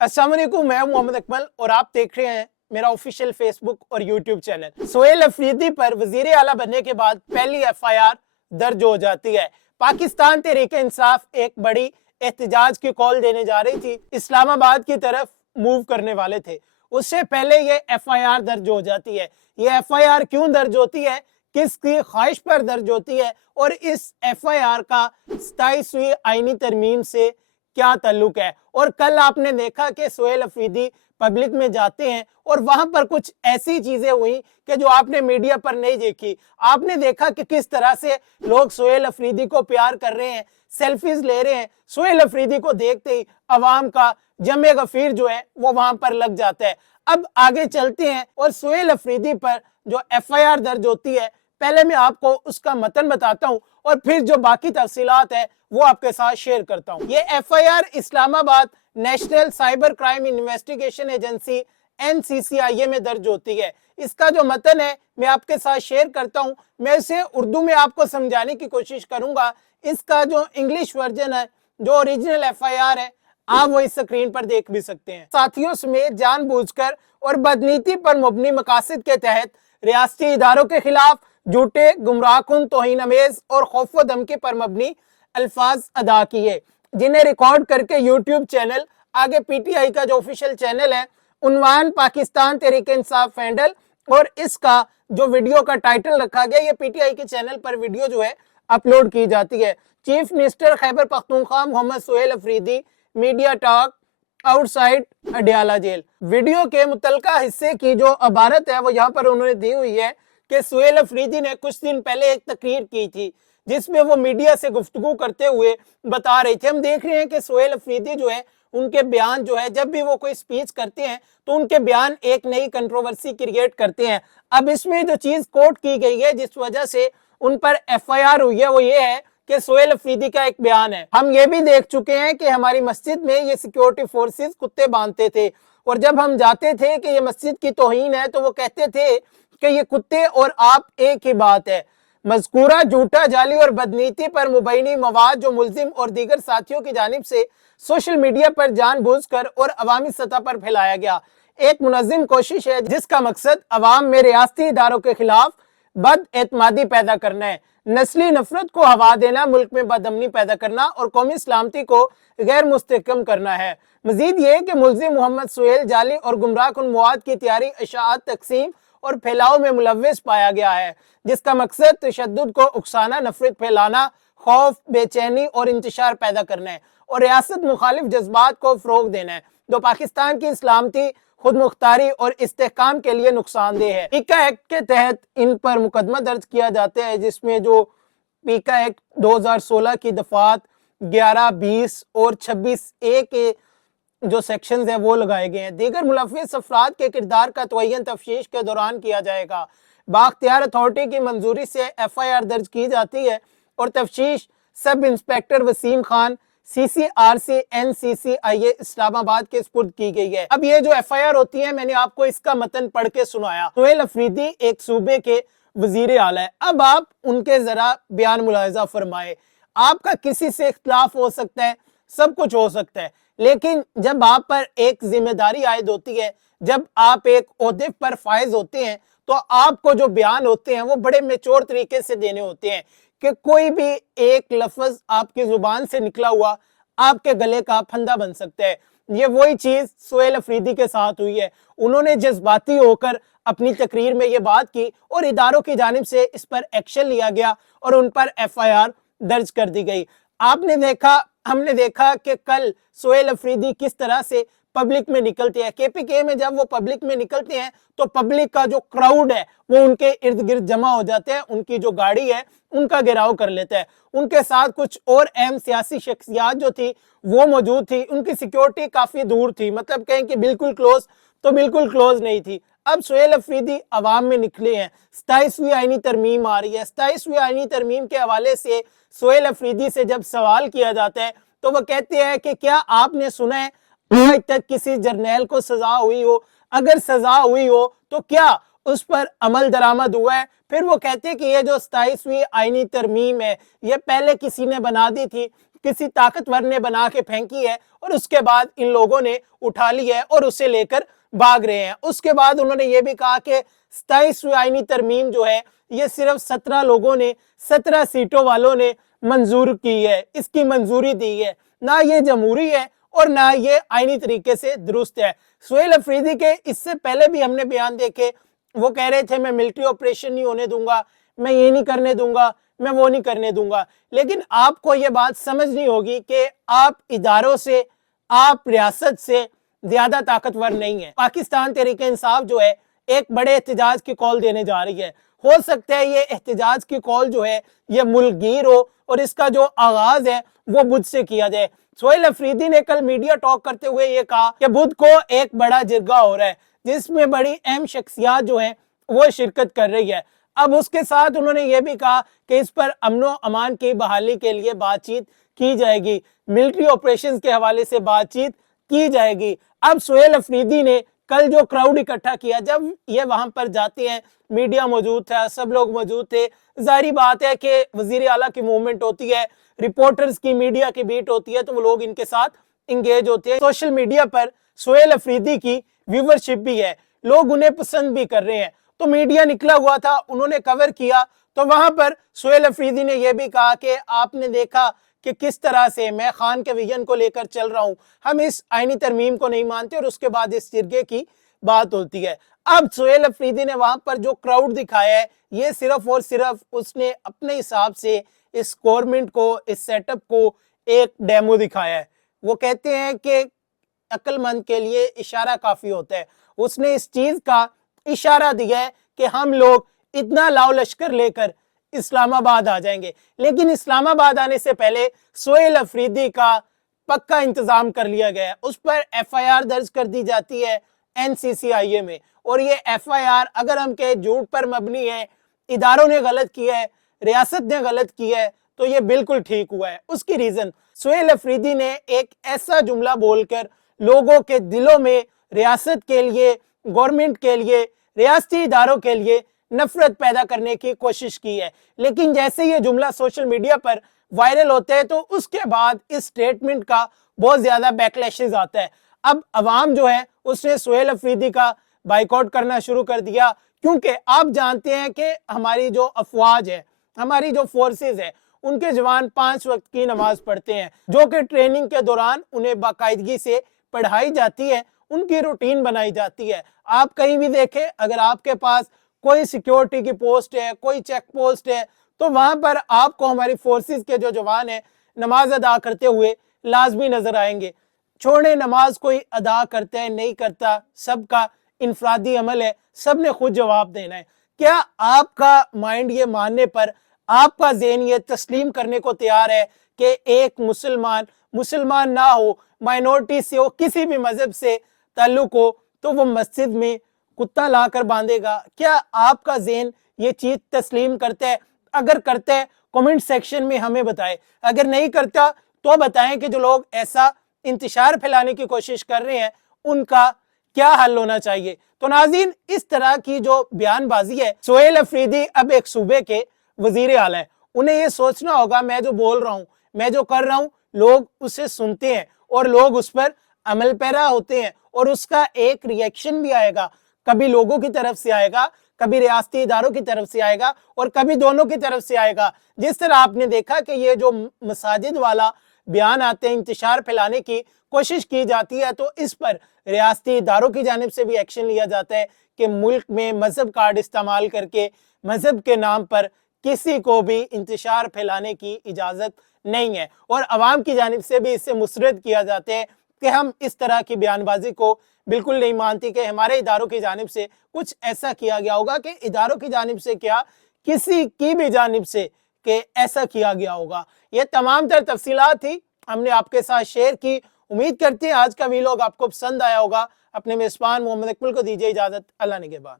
अस्सलाम वालेकुम, मैं मोहम्मद अकमल और आप देख रहे हैं मेरा ऑफिशियल फेसबुक और यूट्यूब चैनल। सोहेल अफरीदी पर वजीर आला बनने के बाद पहली एफआईआर दर्ज हो जाती है। पाकिस्तान तहरीक इंसाफ एक बड़ी एहतजाज की कॉल देने जा रही थी, इस्लामाबाद की तरफ मूव करने वाले थे। उससे पहले ये एफआईआर दर्ज हो जाती है। ये एफआईआर क्यों दर्ज होती है, किसकी ख्वाहिश पर दर्ज होती है और इस एफआईआर का 27वीं आईनी तरमीम से क्या ताल्लुक है। और कल आपने देखा कि सोहेल अफरीदी पब्लिक में जाते हैं और वहां पर कुछ ऐसी चीजें हुई कि जो आपने मीडिया पर नहीं देखी। आपने देखा कि किस तरह से लोग सोहेल अफरीदी को प्यार कर रहे हैं, सेल्फीज ले रहे हैं। सोहेल अफरीदी को देखते ही अवाम का जमे गफीर जो है वो वहां पर लग जाता है। अब आगे चलते हैं और सोहेल अफरीदी पर जो एफआईआर दर्ज होती है, पहले मैं आपको उसका मतन बताता हूं और फिर जो बाकी तफसीलात है वो आपके साथ शेयर करता हूं। ये FIR Islamabad national cyber crime investigation agency NCCIA में दर्ज होती है। इसका जो मतन है मैं आपके साथ शेयर करता हूं। मैं इसे उर्दू में आपको समझाने की कोशिश करूंगा। इसका जो इंग्लिश वर्जन है, जो ओरिजिनल एफआईआर है, आप वो इस स्क्रीन पर देख भी सकते हैं। साथियों समेत जानबूझकर और बदनीति पर मुबनी मकासद के तहत रियासती इदारों के खिलाफ झूठे, गुमराहकुन, तौहीन अमेज और खौफ व धमकी पर मबनी अल्फाज अदा किए, जिन्हें रिकॉर्ड करके यूट्यूब चैनल, आगे पीटीआई का जो ऑफिशियल चैनल है, उन्वान पाकिस्तान तहरीक इंसाफ हैंडल, और इसका जो वीडियो का टाइटल रखा गया, ये पीटीआई के चैनल पर वीडियो जो है अपलोड की जाती है। Chief minister Khyber Pakhtunkhwa Mohammad Sohail Afridi media talk outside Adiala jail. Video के मुतलका हिस्से की जो अबारत है वो यहाँ पर उन्होंने दी हुई है कि सोहेल अफरीदी ने कुछ दिन पहले एक तकरीर की थी जिसमें वो मीडिया से गुफ्तगू करते हुए बता रहे थे। हम देख रहे हैं कि सोहेल अफरीदी जो है, उनके बयान जो है, जब भी वो कोई स्पीच करते हैं तो उनके बयान एक नई कंट्रोवर्सी क्रिएट करते हैं। अब इसमें जो चीज कोट की गई है, जिस वजह से उन पर एफआईआर हुई है, वो ये है कि सोहेल अफरीदी का एक बयान है। हम ये भी देख चुके हैं कि हमारी मस्जिद में ये सिक्योरिटी फोर्सेस कुत्ते बांधते थे और जब हम जाते थे कि ये मस्जिद की तौहीन है तो वो कहते थे कि ये कुत्ते और आप एक ही बात है। मज़कूरा झूठा, जाली और बदनीति पर मुबैनी मवाद जो मुल्जिम और दीगर साथियों की जानिब से सोशल मीडिया पर जानबूझकर और अवामी सतह पर फैलाया गया एक मुनज़्ज़म कोशिश है जिसका मकसद अवाम में रियासती इदारों के खिलाफ बदएतमादी पैदा करना है, नस्ली नफरत को हवा देना, मुल्क में बदअमनी पैदा करना और कौमी सलामती को गैर मुस्तहकम करना है। मजीद ये कि मुल्जिम मोहम्मद सोहेल जाली और गुमराह कुन मवाद की तैयारी, इशाअत, तकसीम और फैलाव में मुलव्विस पाया गया है, जिसका मकसद तशद्दुद को उकसाना, नफरत फैलाना, खौफ, बेचैनी और इंतशार पैदा करना है और रियासत मुखालिफ जज्बात को फरोग देना है, जो पाकिस्तान की सलामती, खुद मुख्तारी और इस्तेहकाम के लिए नुकसानदेह है। पीका एक्ट के तहत इन पर मुकदमा दर्ज किया जाता है, जिसमें जो पीका एक्ट 2016 की दफात 11, 20 और 26A के जो सेक्शंस है वो लगाए गए हैं। दीगर मुलव्विस अफराद के किरदार का तयन तफ्तीश के दौरान किया जाएगा। बाख्तियार अथॉरिटी की मंजूरी से एफआईआर दर्ज की जाती है और तफ्तीश sub inspector Waseem Khan CCRC NCCIA Islamabad के स्पुर्द की गई है। अब ये जो एफआईआर होती है, मैंने आपको इसका मतन पढ़ के सुनाया। सोहेल अफरीदी एक सूबे के वजीर आला है। अब आप उनके जरा बयान मुलाहिजा फरमाए। आपका किसी से इख्तिलाफ हो सकता है, सब कुछ हो सकता है, लेकिन जब आप पर एक जिम्मेदारी आयद होती है, जब आप एक ओहदे पर फायज होते हैं, तो आपको जो बयान होते हैं वो बड़े मेच्योर तरीके से देने होते हैं कि कोई भी एक लफ्ज आपकी जुबान से निकला हुआ आपके गले का फंदा बन सकता है। ये वही चीज सोहेल अफरीदी के साथ हुई है। उन्होंने जज्बाती होकर अपनी तकरीर में ये बात की और इदारों की जानिब से इस पर एक्शन लिया गया और उन पर एफआईआर दर्ज कर दी गई। हमने देखा कि कल सोहेल अफरीदी किस तरह से पब्लिक में निकलते हैं। KPK में जब वो पब्लिक में निकलते हैं तो पब्लिक का जो क्राउड है वो उनके इर्द गिर्द जमा हो जाते हैं, उनकी जो गाड़ी है उनका घेराव कर लेता है। उनके साथ कुछ और अहम सियासी शख्सियात जो थी वो मौजूद थी, उनकी सिक्योरिटी काफी दूर थी, मतलब कहें कि बिल्कुल क्लोज तो बिल्कुल क्लोज नहीं थी। अब सोहेल अफरीदी अवाम में निकले हैं, 27वीं आईनी तरमीम आ रही है। 27वीं आईनी तरमीम के हवाले से सोहेल अफरीदी से जब सवाल किया जाता है तो वो कहते हैं कि क्या आपने सुना है आज तक किसी जर्नैल को सजा हुई हो, अगर सजा हुई हो तो क्या उस पर अमल दरामद हुआ है। फिर वो कहते हैं कि ये जो 27वीं आईनी तरमीम है ये पहले किसी ने बना दी थी, किसी ताकतवर ने बना के फेंकी है और उसके बाद इन लोगों ने उठा ली है और उसे लेकर भाग रहे हैं। उसके बाद उन्होंने ये भी कहा कि 27वीं आईनी तरमीम जो है ये सिर्फ 17 लोगों ने 17 सीटों वालों ने मंजूर की है, इसकी मंजूरी दी है, ना ये जमहूरी है और ना ये आईनी तरीके से दुरुस्त है। सुहेल अफरीदी के इससे पहले भी हमने बयान देखे, वो कह रहे थे मैं मिलिट्री ऑपरेशन नहीं होने दूंगा, मैं ये नहीं करने दूंगा, मैं वो नहीं करने दूंगा। लेकिन आपको ये बात समझनी होगी कि आप इदारों से, आप रियासत से ज्यादा ताकतवर नहीं है। पाकिस्तान तहरीक इंसाफ जो है एक बड़े एहतजाज की कॉल देने जा रही है। हो सकता है ये एहतजाज की कॉल जो है ये मुल्कगीर हो और इसका जो आगाज है वो बुध से किया जाए। सुहेल अफरीदी ने कल मीडिया टॉक करते हुए ये कहा कि बुध को एक बड़ा जिरगा हो रहा है जिसमें बड़ी अहम शख्सियात जो है वो शिरकत कर रही है। अब उसके साथ उन्होंने ये भी कहा कि इस पर अमनो अमान की बहाली के लिए बातचीत की जाएगी, मिलिट्री ऑपरेशंस के हवाले से बातचीत की जाएगी। अब सुहेल अफरीदी ने कल जो क्राउड इकट्ठा किया, जब ये वहां पर जाते हैं, मीडिया मौजूद था, सब लोग मौजूद थे, जाहिर बात है कि वजीर आला की मूवमेंट होती है, रिपोर्टर्स की, मीडिया की बीट होती है, तो वो लोग इनके साथ इंगेज होते हैं। सोशल मीडिया पर सुहेल अफरीदी की व्यूवरशिप भी है, लोग उन्हें पसंद भी कर रहे हैं। तो मीडिया निकला हुआ था, उन्होंने कवर किया, तो वहां पर सुहेल अफरीदी ने यह भी कहा कि आपने देखा कि किस तरह से मैं खान के विजन को लेकर चल रहा हूं, हम इस आईनी तरमीम को नहीं मानते, और उसके बाद इस जिरगे की बात होती है। अब सुहेल अफरीदी ने वहां पर जो क्राउड दिखाया है ये सिर्फ और सिर्फ उसने अपने हिसाब से इस गवर्नमेंट को, इस सेटअप को एक डेमो दिखाया है। वो कहते हैं कि अक्लमंद के लिए इशारा काफी होता है। उसने इस चीज का इशारा दिया है कि हम लोग इतना लाव लश्कर लेकर इस्लामाबाद आ जाएंगे, लेकिन इस्लामाबाद आने से पहले सुहेल अफरीदी का पक्का इंतजाम कर लिया गया है। उस पर एफआईआर दर्ज कर दी जाती है एनसीसीआईए में, और ये एफआईआर अगर हम कहें झूठ पर मबनी है, इदारों ने गलत किया है, रियासत ने गलत किया है, तो ये बिल्कुल ठीक हुआ है। उसकी रीजन सुहेल अफरीदी ने एक ऐसा जुमला बोलकर लोगों के दिलों में रियासत के लिए, गवर्नमेंट के लिए, रियासती इदारों के लिए नफरत पैदा करने की कोशिश की है। लेकिन जैसे ये जुमला सोशल मीडिया पर वायरल होता है तो उसके बाद इस स्टेटमेंट का बहुत ज्यादा बैकलैशेस आता है। अब अवाम जो है उसने सुहेल अफरीदी का बाइकआउट करना शुरू कर दिया, क्योंकि आप जानते हैं कि हमारी जो अफवाज है, हमारी जो फोर्सेस है, उनके जवान 5 वक्त की नमाज पढ़ते हैं, जो कि ट्रेनिंग के दौरान उन्हें बाकायदगी से पढ़ाई जाती है, उनकी रूटीन बनाई जाती है। आप कहीं भी देखें, अगर आपके पास कोई सिक्योरिटी की पोस्ट है, कोई चेक पोस्ट है, तो वहां पर आपको हमारी फोर्सेस के जो जवान है नमाज अदा करते हुए लाजमी नजर आएंगे। छोड़े नमाज कोई अदा करता है नहीं करता, सबका इनफरादी अमल है, सब ने खुद जवाब देना है। क्या आपका माइंड ये मानने पर, आपका ज़हन ये तस्लीम करने को तैयार है कि एक मुसलमान ना हो, माइनॉरिटी से हो, किसी भी मजहब से ताल्लुक हो, तो वो मस्जिद में कुत्ता लाकर बांधेगा? क्या आपका ज़हन ये चीज तस्लीम करता है? अगर करता है कमेंट सेक्शन में हमें बताएं, अगर नहीं करता तो बताएं कि जो लोग ऐसा इंतशार फैलाने की कोशिश कर रहे हैं उनका क्या हल होना चाहिए। तो नाज़रीन, इस तरह की जो बयानबाजी है, सुहेल अफरीदी अब एक सूबे के वजीर आला है, उन्हें ये सोचना होगा मैं जो बोल रहा हूँ, मैं जो कर रहा हूँ, लोग उसे सुनते हैं और लोग उस पर अमल पैरा होते हैं, और उसका एक रिएक्शन भी आएगा। कभी लोगों की तरफ से आएगा, कभी रियासती इदारों की तरफ से आएगा, और कभी दोनों की तरफ से आएगा। जिस तरह आपने देखा कि ये जो मसाजिद वाला बयान आते हैं, इंतशार फैलाने की कोशिश की जाती है, तो इस पर रियासती इदारों की जानिब से भी एक्शन लिया जाता है कि मुल्क में मजहब कार्ड इस्तेमाल करके मजहब के नाम पर किसी को भी इंतशार फैलाने की इजाज़त नहीं है, और अवाम की जानिब से भी इससे मुसरद किया जाता है कि हम इस तरह की बयानबाजी को बिल्कुल नहीं मानती कि हमारे इदारों की जानिब से कुछ ऐसा किया गया होगा, कि इदारों की जानिब से क्या, किसी की भी जानिब से कि ऐसा किया गया होगा। ये तमाम तर तफसीलात थी, हमने आपके साथ शेयर की। उम्मीद करते हैं आज का वीलॉग आपको पसंद आया होगा। अपने मेज़बान मोहम्मद इकबाल को दीजिए इजाज़त। अल्लाह निगहबान।